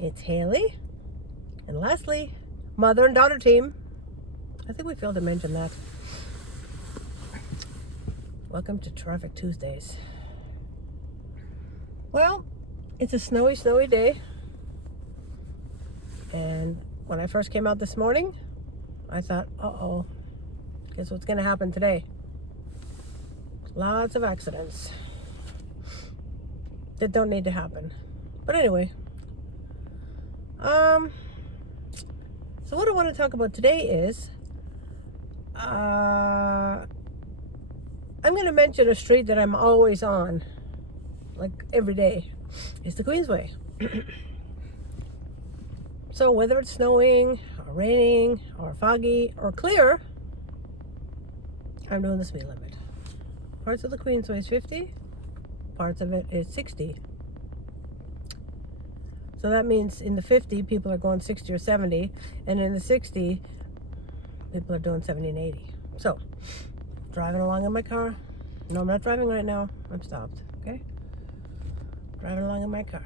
It's Haley and Leslie, mother and daughter team. I think we failed to mention that. Welcome to Terrific Tuesdays. Well, it's a snowy day. And when I first came out this morning, I thought, uh-oh, guess what's going to happen today? Lots of accidents that don't need to happen. But anyway, so what I want to talk about today is, I'm going to mention a street that I'm always on, like every day. It's the Queensway. So whether it's snowing, or raining, or foggy, or clear, I'm doing the speed limit. Parts of the Queensway is 50, parts of it is 60. So that means in the 50, people are going 60 or 70, and in the 60, people are doing 70 and 80. So, driving along in my car. No, I'm not driving right now. I'm stopped, okay? Driving along in my car.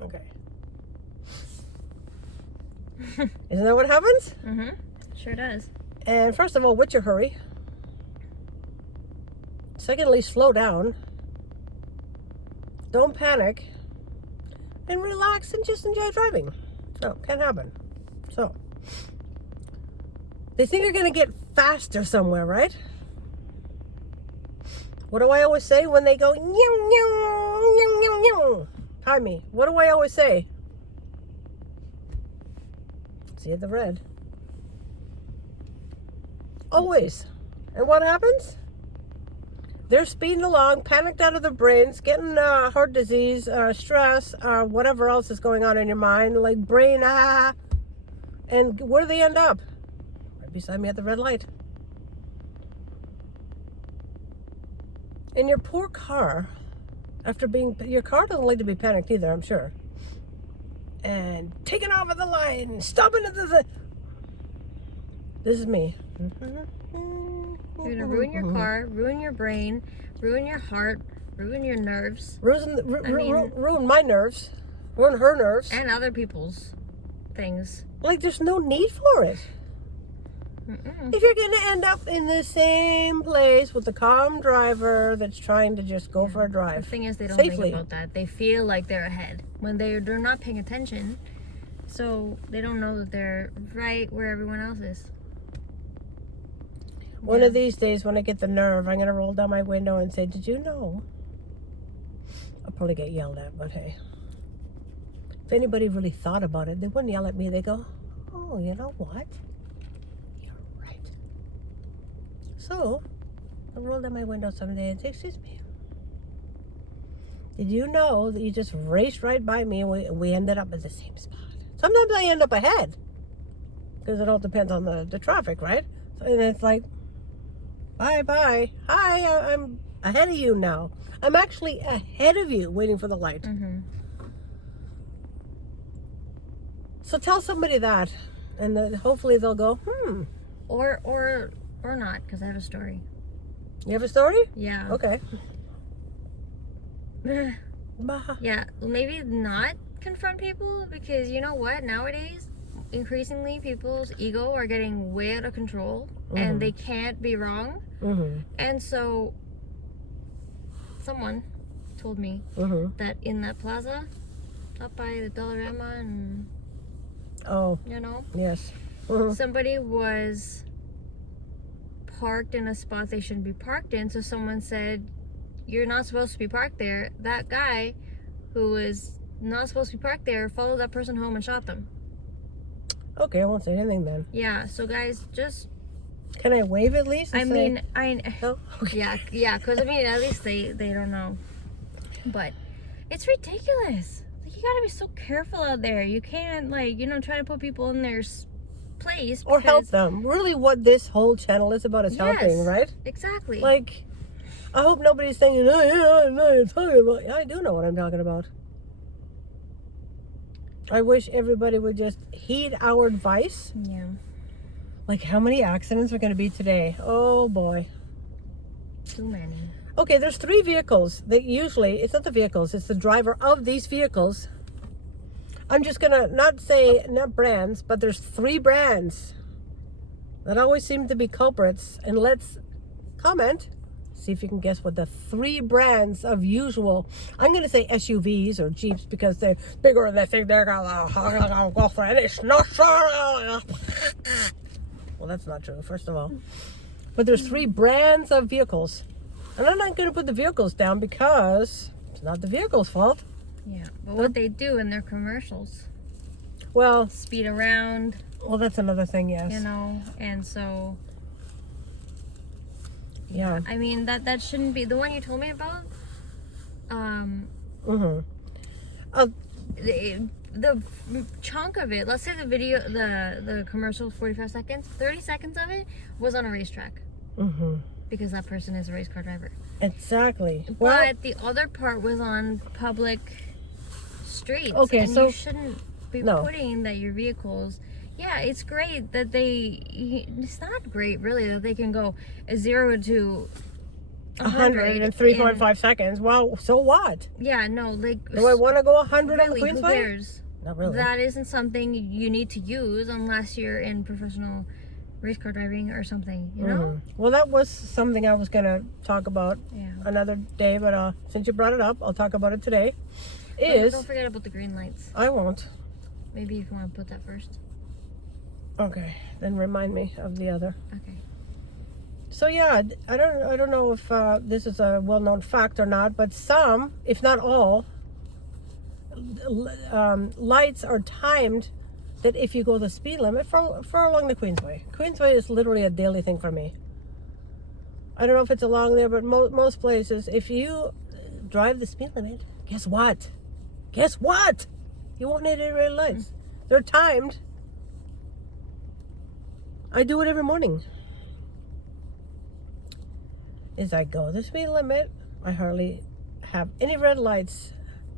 Okay. Isn't that what happens? Mm-hmm. Sure does. And first of all, what's your hurry? Secondly, slow down. Don't panic. And relax and just enjoy driving. No, can't happen. So, they think you're going to get faster somewhere, right? What do I always say when they go, pardon me, what do I always say? See the red. Always. And what happens? They're speeding along, panicked out of their brains, getting heart disease, stress, whatever else is going on in your mind, like brain, and where do they end up? Right beside me at the red light. In your poor car, your car doesn't like to be panicked either, I'm sure. And taking off at the line, stopping at the... This is me. You're gonna ruin your car, ruin your brain, ruin your heart, ruin your nerves. Ruin my nerves. Ruin her nerves. And other people's things. Like, there's no need for it. Mm-mm. If you're going to end up in the same place with the calm driver that's trying to just go for a drive The thing is, they don't safely. think about that. They feel like they're ahead when they're not paying attention. So they don't know that they're right where everyone else is. One of these days, when I get the nerve, I'm going to roll down my window and say, did you know? I'll probably get yelled at, but hey. If anybody really thought about it, they wouldn't yell at me. They go, oh, you know what? You're right. So, I'll roll down my window someday and say, excuse me. Did you know that you just raced right by me and we ended up at the same spot? Sometimes I end up ahead. Because it all depends on the traffic, right? And it's like, bye. Hi, I'm ahead of you now. I'm actually ahead of you waiting for the light. Mm-hmm. So tell somebody that, and then hopefully they'll go, Or not, because I have a story. You have a story? Yeah. Okay. Yeah, maybe not confront people, because you know what? Nowadays, increasingly people's ego are getting way out of control, and they can't be wrong. And so someone told me that in that plaza up by the Dollarama and Yes. somebody was parked in a spot they shouldn't be parked in. So someone said, you're not supposed to be parked there. That guy who was not supposed to be parked there followed that person home and shot them. Okay, I won't say anything then. Yeah, so guys, just... Can I wave at least? No? Okay. Yeah, because at least they don't know. But it's ridiculous. Like, you gotta be so careful out there. You can't, try to put people in their place. Or help them. Really what this whole channel is about is helping, right? Exactly. Like, I hope nobody's thinking, oh yeah, I know what you're talking about. I do know what I'm talking about. I wish everybody would just heed our advice. Yeah. Like, how many accidents are going to be today? Oh boy. Too many. Okay, there's 3 vehicles that usually, it's not the vehicles, it's the driver of these vehicles. I'm just gonna not say, not brands, but there's 3 brands that always seem to be culprits. And let's comment, see if you can guess what the 3 brands of usual, I'm gonna say SUVs or Jeeps because they're bigger and they think they're gonna go for it. It's not true. Well, that's not true, first of all. But there's 3 brands of vehicles. And I'm not gonna put the vehicles down because it's not the vehicle's fault. Yeah, but what they do in their commercials, Well, speed around, that's another thing, yes. you know, and so, Yeah. I mean, that shouldn't be, the one you told me about, Mm-hmm. the chunk of it, let's say the video, the commercial is 45 seconds, 30 seconds of it was on a racetrack. Mm-hmm. Because that person is a race car driver. Exactly. Well, But the other part was on public streets. Okay, and so- you shouldn't be No. putting that your vehicles. Yeah, it's great that it's not great really that they can go 0 to 100 in 3.5 seconds. Well, so what? Yeah, no, like. Do I want to go 100 on the really, who Queensway? cares? Not really. That isn't something you need to use unless you're in professional race car driving or something, you know? Mhm. Well, that was something I was going to talk about Yeah. another day, but since you brought it up, I'll talk about it today. Don't forget about the green lights. I won't. Maybe if you want to put that first. Okay, then remind me of the other. Okay. So yeah, I don't know if this is a well-known fact or not, but some, if not all, lights are timed that if you go the speed limit for along the Queensway. Queensway is literally a daily thing for me. I don't know if it's along there, but most places, if you drive the speed limit, guess what? Guess what? You won't hit any red lights. They're timed. I do it every morning. As I go the speed limit, I hardly have any red lights.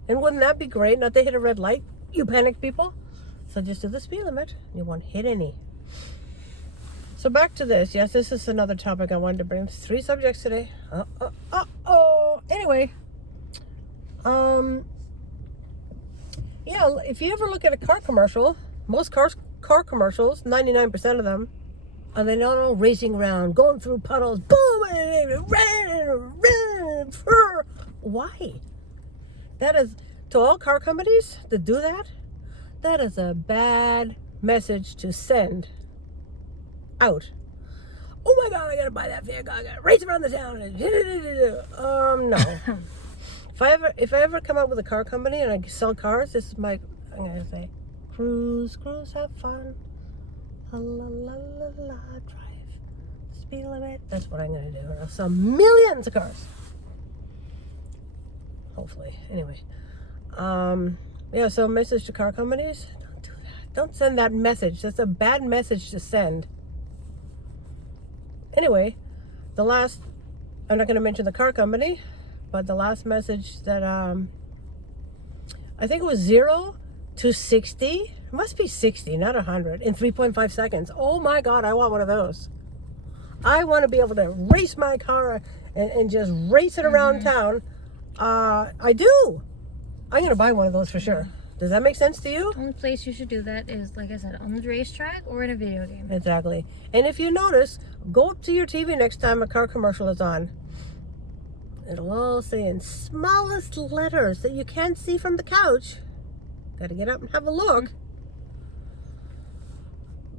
And wouldn't that be great not to hit a red light? You panic people. So just do the speed limit. You won't hit any. So back to this. Yes, this is another topic I wanted to bring. 3 subjects today. Anyway. Yeah, if you ever look at a car commercial, most car commercials, 99% of them, are they not all racing around, going through puddles, boom, why? That is, to all car companies that do that, that is a bad message to send out. Oh my God, I gotta buy that vehicle. I gotta race around the town. No. If I ever come up with a car company and I sell cars, this is I'm gonna say, cruise, have fun. La la la la la, drive speed limit. That's what I'm gonna do. And I'll sell millions of cars. Hopefully. Anyway. Yeah, so message to car companies, don't do that. Don't send that message. That's a bad message to send. Anyway, I'm not going to mention the car company, but the last message that, I think it was 0 to 60. It must be 60, not 100, in 3.5 seconds. Oh my God, I want one of those. I want to be able to race my car and just race it around town. I do. I'm going to buy one of those for sure. Does that make sense to you? The only place you should do that is, like I said, on the racetrack or in a video game. Exactly. And if you notice, go up to your TV next time a car commercial is on. It'll all say in smallest letters that you can't see from the couch. Got to get up and have a look.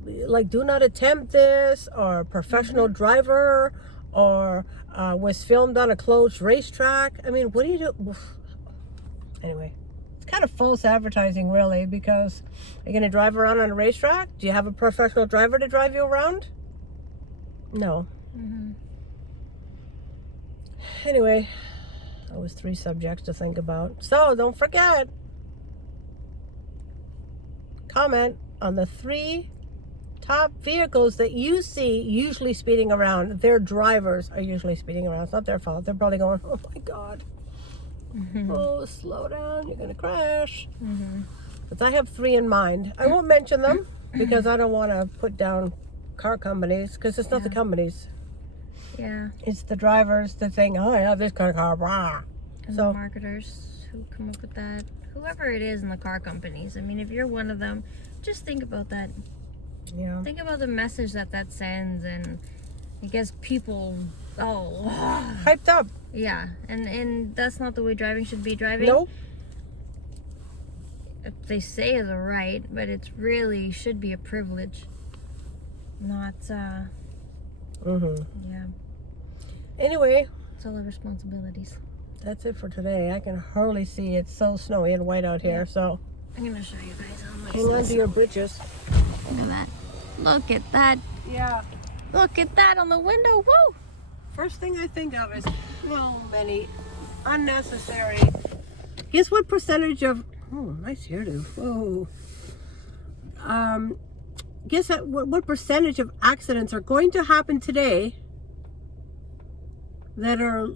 Like, do not attempt this, or professional driver, or was filmed on a closed racetrack. I mean, what do you do? Anyway, it's kind of false advertising, really, because you're going to drive around on a racetrack? Do you have a professional driver to drive you around? No. Anyway, that was 3 subjects to think about. So, don't forget, comment on the 3 top vehicles that you see usually speeding around. Their drivers are usually speeding around. It's not their fault. They're probably going, oh my God. Oh, slow down, you're gonna crash. But I have 3 in mind. I won't mention them because I don't want to put down car companies, because it's not the companies. Yeah. It's the drivers that think, oh, I have this kind of car. Rah. And So- the marketers who come up with that. Whoever it is in the car companies. I mean, if you're one of them, just think about that. Yeah. Think about the message that sends, and it gets people Hyped up. yeah, and that's not the way driving should be. Driving, Nope. they say is a right, but it's really should be a privilege, not yeah, Anyway, it's all our responsibilities. that's it for today. I can hardly see. It's so snowy and white out here. Yeah. So I'm gonna show you guys how nice hang on this to your is. britches. Look at that. Look at that. Yeah. Look at that on the window. Woo! First thing I think of is so many unnecessary. Guess what percentage of? Oh, nice hairdo. Whoa. Guess what percentage of accidents are going to happen today that are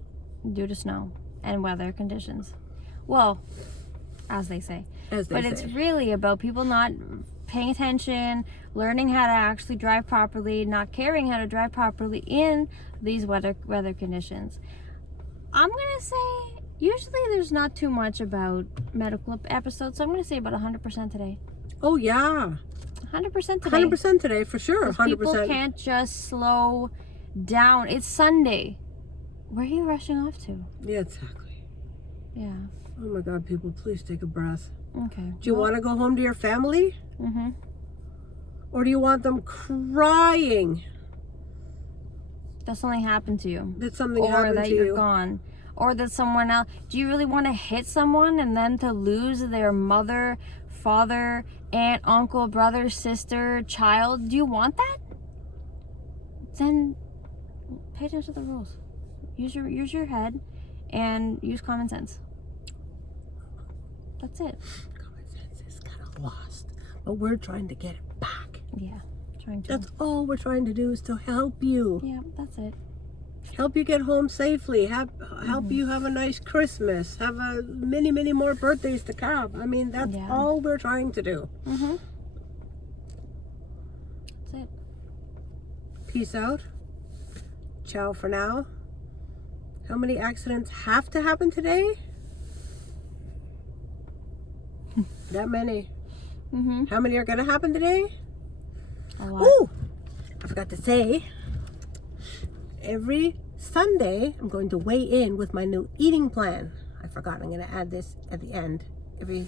Due to snow and weather conditions. Well, as they say. as they But say? it's really about people not paying attention, learning how to actually drive properly, not caring how to drive properly in these weather conditions. I'm gonna say usually there's not too much about medical episodes, so I'm gonna say about 100% today. Oh yeah, 100% today. 100% today for sure. 'Cause people 100%. can't just slow down. It's Sunday. Where are you rushing off to? Yeah, exactly. Yeah. Oh my God, people, please take a breath. Okay. Do you want to go home to your family, Mm-hmm. or do you want them crying That something happened to you. that something Or happened that to you're you? gone, or that someone else. Do you really want to hit someone and then to lose their mother, father, aunt, uncle, brother, sister, child? Do you want that? Then pay attention to the rules. Use your head and use common sense. That's it. Common sense is kind of lost, but we're trying to get it back. Yeah, trying to. That's all we're trying to do is to help you. Yeah, that's it. Help you get home safely. Help you have a nice Christmas. Have a many more birthdays to come. I mean, that's Yeah. all we're trying to do. Mm-hmm. That's it. Peace out. Ciao for now. How many accidents have to happen today? That many. Mm-hmm. How many are going to happen today? A lot. Ooh! I forgot to say, every Sunday, I'm going to weigh in with my new eating plan. I forgot. I'm going to add this at the end. Every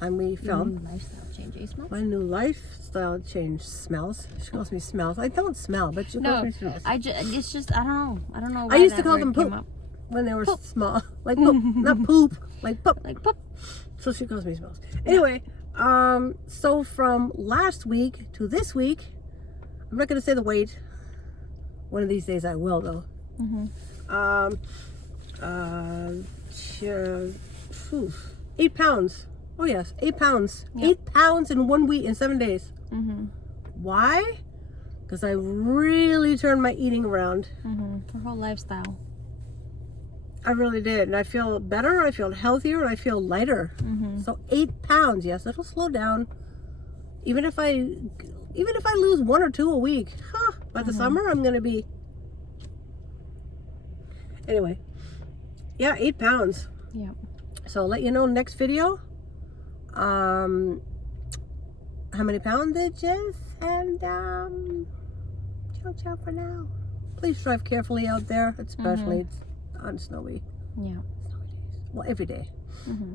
time we film. Lifestyle change. You smell? My new lifestyle change. Smells. She calls me smells. I don't smell, but she calls No, me smells. it's just, I don't know. I don't know why I used to that call word them came poop up. when they were Poop. small. Like poop. Not poop. Like poop. Like, pop. So she calls me smells. Anyway, so from last week to this week, I'm not going to say the weight. One of these days I will, though. Mm-hmm. 8 pounds. Oh yes, 8 pounds. Yeah. 8 pounds in 1 week, in 7 days. Mm-hmm. Why? Because I really turned my eating around. Mm-hmm. Her whole lifestyle. I really did. And I feel better, I feel healthier, and I feel lighter. Mm-hmm. So 8 pounds, yes, it'll slow down. Even if I lose 1 or 2 a week, by the summer I'm gonna be. Anyway, yeah, 8 pounds. Yeah. So I'll let you know next video. How many poundages, and ciao for now. Please drive carefully out there, especially it's on snowy Yeah. days. Well, every day. Mm-hmm.